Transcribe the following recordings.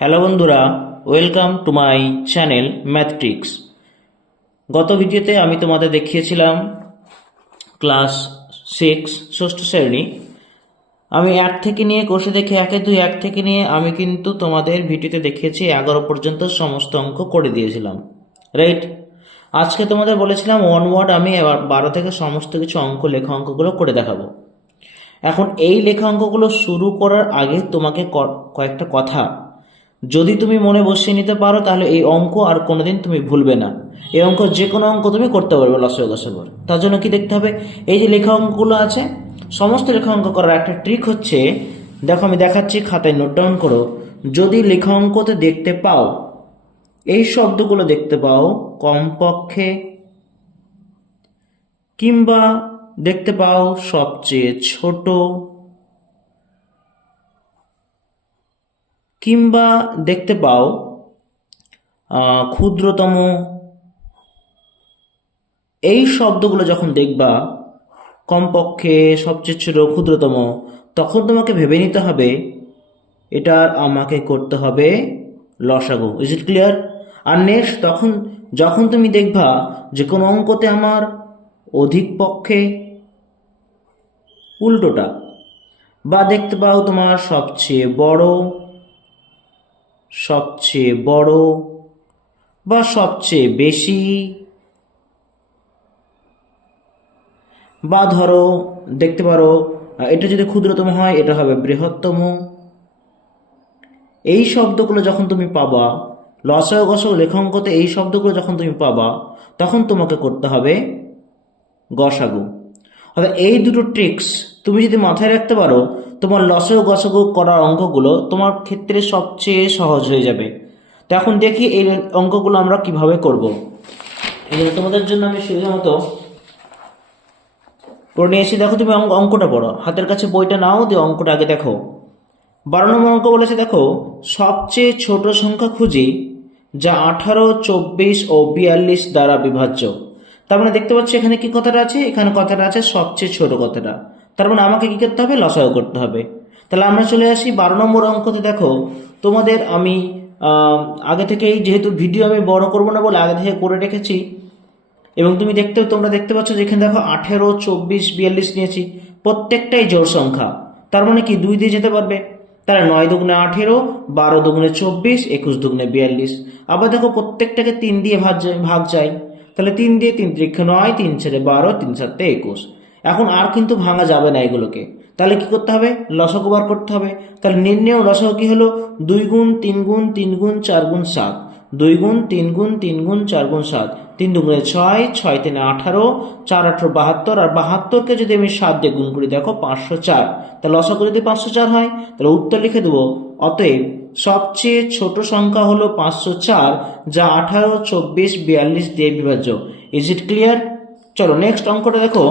Hello বন্ধুরা, welcome to my channel ম্যাথট্রিক্স। গত ভিডিওতে আমি তোমাদের দেখিয়েছিলাম ক্লাস 6 ষষ্ঠ শ্রেণী। আমি 1 থেকে নিয়ে কষে দেখে 1 থেকে নিয়ে আমি কিন্তু তোমাদের ভিডিওতে দেখিয়েছি 11 পর্যন্ত সমস্ত অঙ্ক করে দিয়েছিলাম, রাইট? আজকে তোমাদের বলেছিলাম ওয়ান ওয়ার্ড আমি এবার 12 থেকে সমস্ত কিছু লেখা অঙ্কগুলো করে দেখাবো। এখন এই লেখা অঙ্কগুলো শুরু করার আগে তোমাকে কয়েকটা কথা যদি তুমি মনে বসিয়ে নিতে পারো, তাহলে এই অঙ্ক আর কোনোদিন তুমি ভুলবে না। এই অঙ্ক যে কোনো অঙ্ক তুমি করতে পারবে লসাগু গসাগুর। তার জন্য কি দেখতে হবে, এই যে লেখা অঙ্কগুলো আছে সমস্ত লেখা অঙ্ক করার একটা ট্রিক হচ্ছে, দেখো আমি দেখাচ্ছি, খাতায় নোট ডাউন করো। যদি লেখা অঙ্কতে দেখতে পাও, এই শব্দগুলো দেখতে পাও কমপক্ষে, কিংবা দেখতে পাও সবচেয়ে ছোট, কিংবা দেখতে পাও ক্ষুদ্রতম, এই শব্দগুলো যখন দেখবা কমপক্ষে, সবচেয়ে ছোট, ক্ষুদ্রতম, তখন তোমাকে ভেবে নিতে হবে এটার আমাকে করতে হবে লসাগু। Is it clear? আর নেক্সট যখন তুমি দেখবা যে কোনো অঙ্কতে আমার অধিক পক্ষে উল্টোটা, বা দেখতে পাও তোমার সবচেয়ে বড় বা সবচেয়ে বেশি, বা ধরো দেখতে পারো এটা যদি ক্ষুদ্রতম হয় এটা হবে বৃহত্তম, এই শব্দগুলো যখন তুমি পাবা লসাগু গসাগু লেখা অঙ্কতে, এই শব্দগুলো যখন তুমি পাবা তখন তোমাকে করতে হবে গসাগু। অর্থাৎ এই দুটো ট্রিক্স তুমি যদি মাথায় রাখতে পারো, তোমার লসাগু গসাগু করার অঙ্কগুলো তোমার ক্ষেত্রে সবচেয়ে সহজ হয়ে যাবে। তো এখন দেখি এই অঙ্কগুলো আমরা কিভাবে করব। তোমাদের জন্য আমি মতো করে নিয়েছি। দেখো তুমি অঙ্কটা পড়ো, হাতের কাছে বইটা নাও, দিয়ে অঙ্কটা আগে দেখো। 12 নম্বর অঙ্ক বলেছে, দেখো সবচেয়ে ছোট সংখ্যা খুঁজি যা 18, 24 ও 42 দ্বারা বিভাজ্য। তার মানে দেখতে পাচ্ছি এখানে কি কথাটা আছে, এখানে কথাটা আছে সবচেয়ে ছোট কথাটা। তার মানে আমাকে কি করতে হবে, লসাগু করতে হবে। তাহলে আমরা চলে আসি 12 নম্বর অঙ্কতে। দেখো তোমাদের আমি আগে থেকেই, যেহেতু ভিডিও আমি বড় করবো না বলে আগে থেকে করে রেখেছি, এবং তোমরা দেখতে পাচ্ছ যে এখানে দেখো 18, 24, 42 নিয়েছি, প্রত্যেকটাই জোড় সংখ্যা। তার মানে কি 2 দিয়ে যেতে পারবে, তাহলে 9 দুগুণে 18, 12 দুগুণে 24, 21 দুগুণে 42। আবার দেখো প্রত্যেকটাকে 3 দিয়ে ভাগ যায়, তাহলে 3 দিয়ে 3 × 9, 3 × 12, 3 × 7 = 21। এখন আর কিন্তু ভাঙা যাবে না এগুলোকে, তাহলে কি করতে হবে, লসাগু বার করতে হবে। তাহলে নির্ণেয় লসাগু কি হলো, 2 গুণ 3 গুণ 3 গুণ 4 গুণ 7, 2 গুণ 3 গুণ 3 গুণ 4 গুণ 7, 3 দুগুণে 6, 6 × 3 = 18, 4 × 8 = 72, আর 72কে যদি আমি 7 দিয়ে গুণ করি দেখো 504। তাহলে লসাগু যদি 504 হয় তাহলে উত্তর লিখে দেবো, অতএব সবচেয়ে ছোট সংখ্যা হলো 504, যা 18, 24, 42 দিয়ে বিভাজ্য। Is it clear? চলো নেক্সট অঙ্কটা দেখো।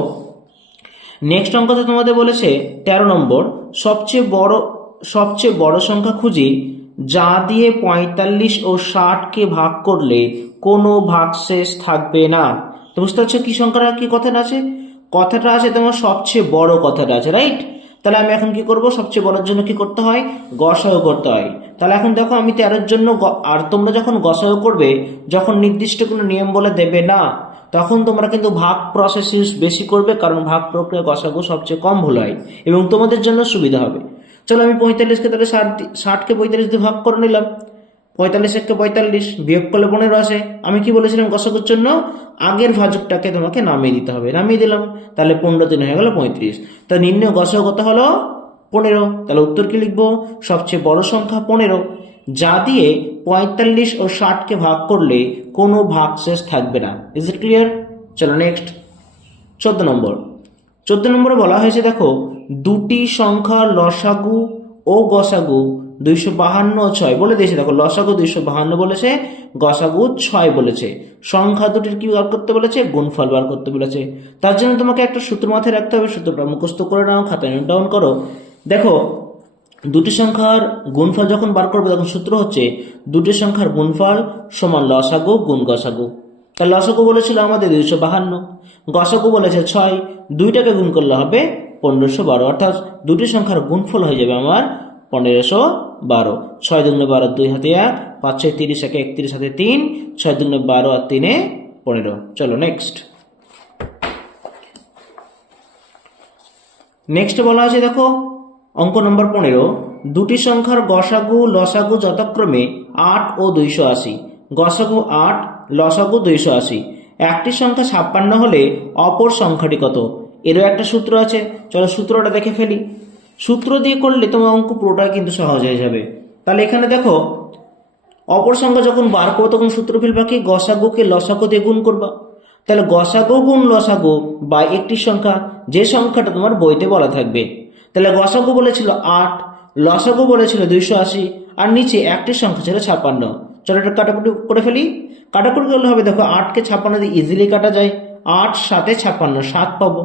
নেক্সট অঙ্কতে তোমাদের বলেছে 13 নম্বর, সবচেয়ে বড় সংখ্যা খুঁজি যা দিয়ে 45 ও 60কে ভাগ করলে কোনো ভাগশেষ থাকবে না। তো বুঝতে পারছো কি সংখ্যাটা, কি কথাটা আছে? কথাটা আছে তোমার সবচেয়ে বড় কথাটা আছে, রাইট? তাহলে আমি এখন কি করব, সবচেয়ে বড়র জন্য কি করতে হয়, গসাগু করতে হয়। তাহলে এখন দেখো আমি 13-র জন্য, আর তোমরা যখন গসাগু করবে, যখন নির্দিষ্ট কোনো নিয়ম বলে দেবে না, তখন তোমরা কিন্তু ভাগ প্রসেস ইউজ বেশি করবে, কারণ ভাগ প্রক্রিয়া গসাগু সবচেয়ে কম ভুল হয় এবং তোমাদের জন্য সুবিধা হবে। চলো আমি 45কে তাহলে 60কে 45 দিয়ে ভাগ করে নিলাম, 45 × 45 বিয়োগ করলে 15 আসে। আমি কি বলেছিলাম, গসাগুর জন্য আগের ভাজকটাকে তোমাকে নামিয়ে দিতে হবে, নামিয়ে দিলাম, তাহলে 15 দিন হয়ে গেল 35। তা নির্ণয় গসাগু কত হলো, 15। তাহলে উত্তর কি লিখবো, সবচেয়ে বড় সংখ্যা 15, যা দিয়ে 45 ও 60কে ভাগ করলে কোনো ভাগশেষ থাকবে না। Is it clear? চলো নেক্সট 14 নম্বর। 14 নম্বরে বলা হয়েছে, দেখো দুটি সংখ্যার লসাগু ও গসাগু 252 ও 6 বলে দিয়েছে। দেখো লসাগু 252 বলেছে, গসাগু 6 বলেছে। সংখ্যা দুটির কি বার করতে বলেছে, গুণফল বার করতে বলেছে। তার জন্য তোমাকে একটা সূত্র মাথায় রাখতে হবে, সূত্রটা মুখস্থ করে নাও, খাতায় নোট ডাউন করো। দেখো দুটি সংখ্যার গুণফল যখন বার করবে তখন সূত্র হচ্ছে দুটি সংখ্যার গুণফল সমান লসাগু গুণ গসাগু। তাহলে লসাগু বলেছিল আমাদের 252, গসাগু বলেছে 6, দুইটাকে গুণ করলে হবে 1512, অর্থাৎ দুটি সংখ্যার গুণফল হয়ে যাবে আমার 1512। 6 দুগুণে 12, 2 হাতে 1, 5 6 30, 1 31 হাতে 3, 6 দুগুণে 12 আর 3 15। চলো নেক্সট। নেক্সট বলা আছে দেখো অঙ্ক নম্বর 15, দুটি সংখ্যার গসাগু লসাগু যথাক্রমে 8 ও 280। গসাগু 8, লসাগু 280। একটি সংখ্যা 56 হলে অপর সংখ্যাটি কত? এরও একটা সূত্র আছে, চলো সূত্রটা দেখে ফেলি। সূত্র দিয়ে করলে তোমার অঙ্ক পুরোটাই কিন্তু সহজ হয়ে যাবে। তাহলে এখানে দেখো অপর সংখ্যা যখন বার করবো তখন সূত্র ফেলবা কি, গসাগুকে লসাগু দিয়ে গুণ করবা। তাহলে গসাগু গুণ লসাগু বা একটি সংখ্যা, যে সংখ্যাটা তোমার বইতে বলা থাকবে। তাহলে গসাগু বলেছিল 8, লসাগু বলেছিল 280, আর নিচে একটি সংখ্যা ছিল 56। চলো এটা কাটাকুটি করে ফেলি। কাটাকুটি করলে হবে দেখো 8কে 56 দিয়ে ইজিলি কাটা যায়। 8 7 56, 7 পাবো।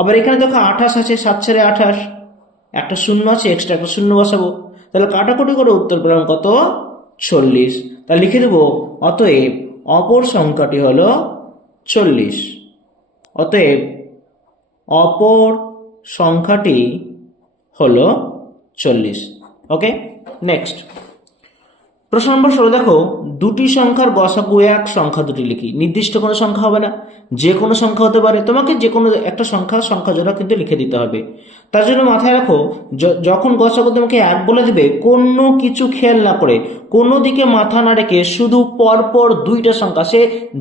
আবার এখানে দেখো 28 আছে, 7 ছেড়ে 28, একটা শূন্য আছে এক্সট্রা, একটা শূন্য বসাবো। তাহলে কাটাকুটি করে উত্তর পেলাম কত? 40। তাহলে লিখে দেবো অতএব অপর সংখ্যাটি হলো 40। অতএব অপর সংখ্যাটি হলো 40। Okay next. প্রশ্ন নম্বর 16 দেখো দুটি সংখ্যার গসাগু এক সংখ্যা দুটি লিখি। নির্দিষ্ট কোনো সংখ্যা হবে না, যে কোনো সংখ্যা হতে পারে, তোমাকে যে কোনো একটা সংখ্যা জোড়া কিন্তু লিখে দিতে হবে। তার জন্য মাথায় রাখো যখন গসাগু তোমাকে এক বলে দিবে, কোনো কিছু খেয়াল না করে, কোনো দিকে মাথা না রেখে শুধু পরপর দুইটা সংখ্যা, সে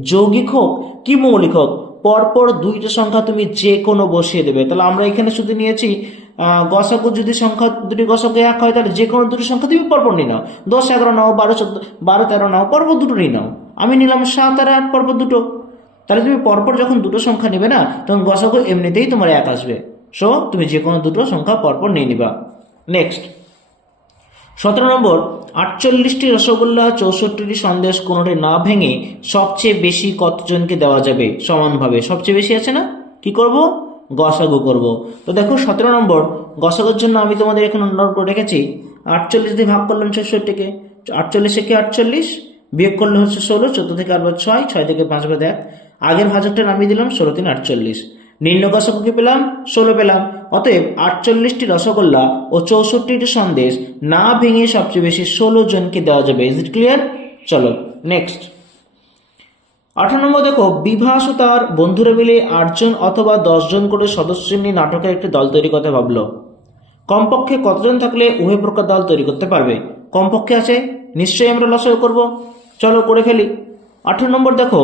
যৌগিক হোক কি মৌলিক হোক, পরপর দুইটা সংখ্যা তুমি যে কোনো বসিয়ে দেবে। তাহলে আমরা এখানে শুধু নিয়েছি গসাগু, যদি সংখ্যা দুটি গসাগু এক হয় তাহলে যে কোনো দুটি সংখ্যা তুমি পরপর নিয়ে নাও। 10 11 নাও, 12 14, 12 13 নাও, পরপর দুটো নিয়ে নাও। আমি নিলাম 7 আর 8, পরপর দুটো। তাহলে তুমি পরপর যখন দুটো সংখ্যা নেবে না, তখন গসাগু এমনিতেই তোমার এক আসবে। সো তুমি যে কোনো দুটো সংখ্যা পরপর নিয়ে নিবা। নেক্সট 17 নম্বর, 48টি রসগোল্লা 64টি সন্দেশ কোনোটি না ভেঙে সবচেয়ে বেশি কতজনকে দেওয়া যাবে সমানভাবে? সবচেয়ে বেশি আছে না, কি করব? গসাগু করব। তো দেখো 17 নম্বর গসাগুর জন্য আমি তোমাদের এখানে নোট করে রেখেছি। 48 দিয়ে ভাগ করলাম 64কে, 48 একে 48, বিয়োগ করলে হচ্ছে 16, 14 থেকে 8 6, 6 থেকে 5 বাদ 1, আগের ভাজকটা নামিয়ে দিলাম, 16 3 48। নির্ণয় গসাগু কি পেলাম? 16 পেলাম। অতএব 48টি রসগোল্লা ও 64টি সন্দেশ না ভেঙে সবচেয়ে বেশি 16 জনকে দেওয়া যাবে। Is it clear? চলো নেক্সট। 18 নম্বর দেখো বিভাস ও তার বন্ধুরা মিলে 8 জন অথবা 10 জন করে সদস্য নিয়ে নাটকের একটি দল তৈরি করতে ভাবলো। কমপক্ষে কতজন থাকলে উভয় প্রকার দল তৈরি করতে পারবে? কমপক্ষে আছে, নিশ্চয়ই আমরা লসাগু করব। চলো করে ফেলি। 18 নম্বর দেখো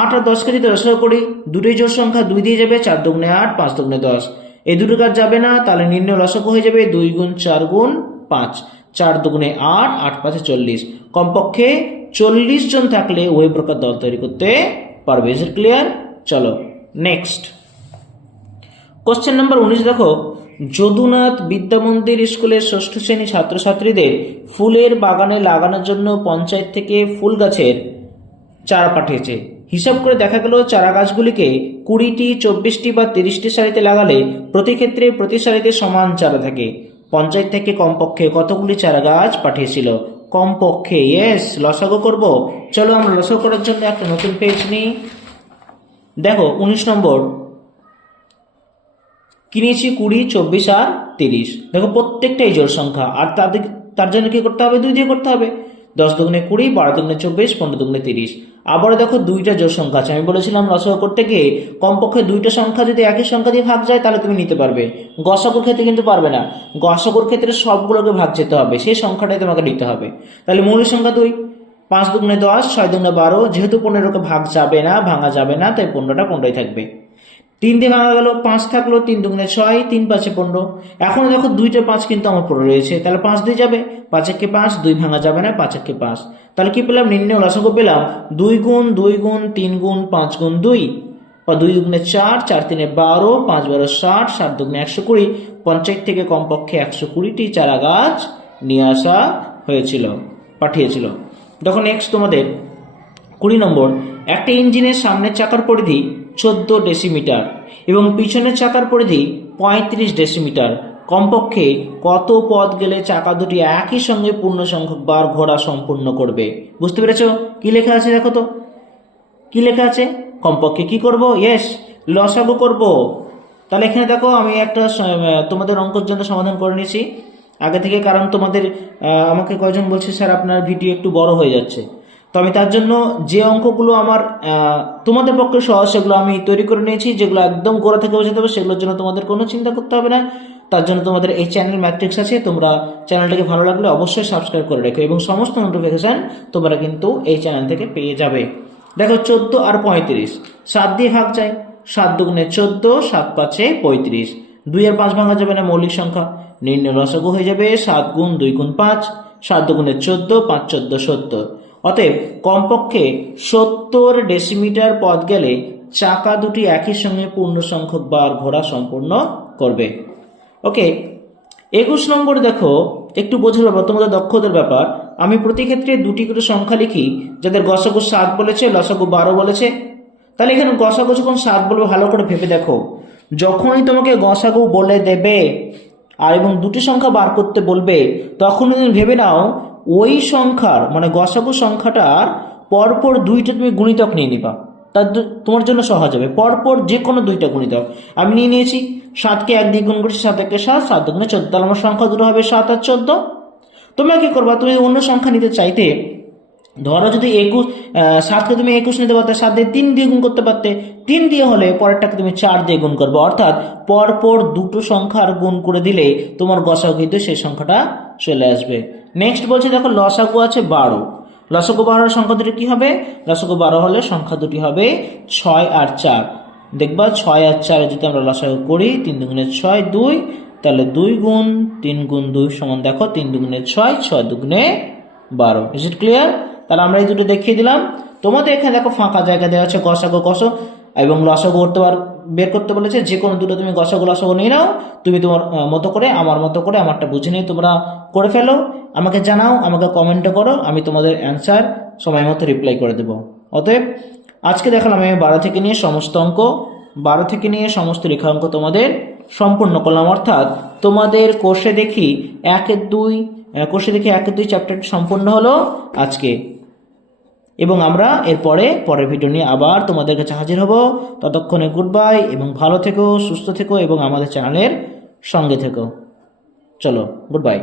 8 আর 10কে যদি লসাগু করি, দুটোই জোড় সংখ্যা, 2 দিয়ে যাবে, 4 দুগুণে 8, 5 দুগুণে 10। এই দুটো কাজ যাবে না, তাহলে নির্ণয় লসাগু হয়ে যাবে 2 গুণ 4 গুণ 5, 4 দুগুণে 8, 8 5 40। কমপক্ষে 40 জন থাকলে উভয় প্রকার দল তৈরি করতে পারবে। Is it clear? চলো নেক্সট। কোশ্চেন নাম্বার 19 দেখো যদুনাথ বিদ্যামন্দির স্কুলের 6ষ্ঠ শ্রেণী ছাত্রছাত্রীদের ফুলের বাগানে লাগানোর জন্য পঞ্চায়েত থেকে ফুল গাছের চারা পাঠিয়েছে। হিসাব করে দেখা গেল চারা গাছগুলিকে 20টি 24টি বা 30টি সারিতে লাগালে প্রতি ক্ষেত্রে প্রতি সারিতে সমান চারা থাকে। পঞ্চায়েত থেকে কমপক্ষে কতগুলি চারা গাছ পাঠিয়েছিল? কমপক্ষে, ইয়েস, লসাগু করব। চলো আমরা লসাগু করার জন্য একটা নতুন পেজ নিই। দেখো 19 নম্বর কি নিয়েছি? 20 24 আর 30। দেখো প্রত্যেকটাই জোড় সংখ্যা, আর তার জন্য কি করতে হবে? 2 দিয়ে করতে হবে। 10 দুগুণে 20, 12 দুগুণে 24, 15 দুগুণে 30। আবারও দেখো দুইটা জোড় সংখ্যা আছে। আমি বলেছিলাম লসাগু করতে গিয়ে কমপক্ষে দুইটা সংখ্যা যদি একই সংখ্যা দিয়ে ভাগ যায় তাহলে তুমি নিতে পারবে। গসাগুর ক্ষেত্রে কিন্তু পারবে না। গসাগুর ক্ষেত্রে সবগুলোকে ভাগ যেতে হবে, সেই সংখ্যাটাই তোমাকে নিতে হবে। তাহলে মূল সংখ্যা 2, 5 দুগুণে 10, 6 দুগুণে 12, যেহেতু 15কে ভাগ যাবে না, ভাঙা যাবে না, তাই 15টা 15ই থাকবে। 3 দিয়ে ভাঙা গেল, 5 থাকলো, 3 দুগুণে 6, 3 5 15। এখন দেখো 2টা 5 কিন্তু আমার পড়ে রয়েছে, তাহলে 5 দিয়ে যাবে, 5 একে 5, 2 ভাঙা যাবে না, 5 একে 5। তাহলে কি পেলাম? নির্ণয় লসাগু পেলাম 2 গুণ 2 গুণ 3 গুণ 5 গুণ 2, বা 2 দুগুণে 4, 4 3 12, 5 12 60, 7 দুগুণে 120। পঞ্চায়েত থেকে কমপক্ষে 120টি চারা গাছ নিয়ে আসা হয়েছিল, পাঠিয়েছিল। দেখো নেক্সট তোমাদের 20 নম্বর, একটা ইঞ্জিনের সামনের চাকার পরিধি 14 ডেসিমিটার এবং পিছনের চাকার পরিধি 35 ডেসিমিটার। কমপক্ষে কত পথ গেলে চাকা দুটি একই সঙ্গে পূর্ণ সংখ্যক বার ঘোরা সম্পূর্ণ করবে? বুঝতে পেরেছো কি লেখা আছে? দেখো তো কি লেখা আছে। কমপক্ষে কি করব? ইয়েস, লসাগু করব। তাহলে এখানে দেখো আমি একটা তোমাদের অঙ্কের জন্য সমাধান করে নিয়েছি। আগে থেকে, কারণ তোমাদের আমাকে কয়জন বলছে স্যার আপনার ভিডিও একটু বড় হয়ে যাচ্ছে। তো আমি তার জন্য যে অঙ্কগুলো আমার তোমাদের পক্ষে সহজ সেগুলো আমি তৈরি করে নিয়েছি, যেগুলো একদম গোড়া থেকে বোঝাতে হবে, সেগুলোর জন্য তোমাদের কোনো চিন্তা করতে হবে না। তার জন্য তোমাদের এই চ্যানেল ম্যাট্রিক্স আছে, তোমরা চ্যানেলটাকে ভালো লাগলে অবশ্যই সাবস্ক্রাইব করে রেখো এবং সমস্ত নোটিফিকেশান তোমরা কিন্তু এই চ্যানেল থেকে পেয়ে যাবে। দেখো 14 আর 35, 7 দিয়ে ভাগ যায়, 7 দুগুণে 14, 7 পাঁচে 35, 2 আর 5 ভাঙা যাবে না, মৌলিক সংখ্যা। নির্ণয় লসাগু হয়ে যাবে 7 গুণ 2 গুণ 5, 7 দুগুণে 14, 5 14 70। অতএব কমপক্ষে 70 ডেসিমিটার পথ গেলে চাকা দুটি একই সঙ্গে পূর্ণ সংখ্যক বার ঘোরা সম্পূর্ণ করবে। ওকে, 21 নম্বর দেখো, একটু বোঝার ব্যাপার, তোমাদের দক্ষতার ব্যাপার। আমি প্রতি ক্ষেত্রে দুটি করে সংখ্যা লিখি, যাদের গসাগু 7 বলেছে, লসাগু 12 বলেছে। তাহলে এখানে গসাগু যখন 7 বলবে, ভালো করে ভেবে দেখো, যখনই তোমাকে গসাগু বলে দেবে আর এবং দুটি সংখ্যা বার করতে বলবে, তখন তুমি ভেবে নাও ওই সংখ্যার মানে গসাগু সংখ্যাটার পরপর দুইটা তুমি গুণিতক নিয়ে নিবা। তোমার জন্য সহজ হবে, পরপর যে কোনো দুইটা গুণিতক। আমি নিয়ে নিয়েছি 7কে 1 দিয়ে গুণ করছি, 7 একে 7, 7 দুগুণে 14, তাহলে আমার সংখ্যা দুটো হবে 7 আর 14। তোমরা কি করবা, তুমি অন্য সংখ্যা নিতে চাইতে, ধরো যদি 7কে তুমি 21 নিতে পারতে, 7 দিয়ে 3 দিয়ে গুণ করতে পারতে, 3 দিয়ে হলে পরেরটাকে তুমি 4 দিয়ে গুণ করবে, অর্থাৎ পরপর দুটো সংখ্যার গুণ করে দিলে তোমার গসাগু কিন্তু সেই সংখ্যাটা চলে আসবে। নেক্সট বলছে দেখো, লসাগু আছে 12, লসাগু 12 সংখ্যা দুটি কি হবে, লসাগু 12 হলে সংখ্যা দুটি হবে 6 আর 4। দেখবা 6 আর 4 যদি আমরা লসাগু করি, 3 দুগুণে 6 2, তাহলে 2 গুণ 3 গুণ 2 সমান দেখো 3 দুগুণে 6, 6 দুগুণে 12। Is it clear? তাহলে আমরা এই দুটো দেখিয়ে দিলাম। তোমাদের এখানে দেখো ফাঁকা জায়গা দেওয়া আছে, গসাগু কষো এবং লসাগু বের করতে বলেছে, যে কোনো দুটো তুমি গসাগু লসাগু নিয়ে নাও, তুমি তোমার মতো করে, আমার মতো করে, আমারটা বুঝে নিয়ে তোমরা করে ফেলো, আমাকে জানাও, আমাকে কমেন্টে করো, আমি তোমাদের অ্যান্সার সময় মতো রিপ্লাই করে দেবো। অতএব আজকে দেখালাম আমি 12 থেকে নিয়ে সমস্ত অঙ্ক, 12 থেকে নিয়ে সমস্ত রেখা অঙ্ক তোমাদের সম্পূর্ণ করলাম, অর্থাৎ তোমাদের কোর্সে দেখি 1-2 চ্যাপ্টারটি সম্পূর্ণ হলো আজকে। এবং আমরা পরের ভিডিও নিয়ে আবার তোমাদের কাছে হাজির হব। ততক্ষণে গুড বাই এবং ভালো থেকো, সুস্থ থেকো এবং আমাদের চ্যানেলের সঙ্গে থেকো। চলো, গুড বাই।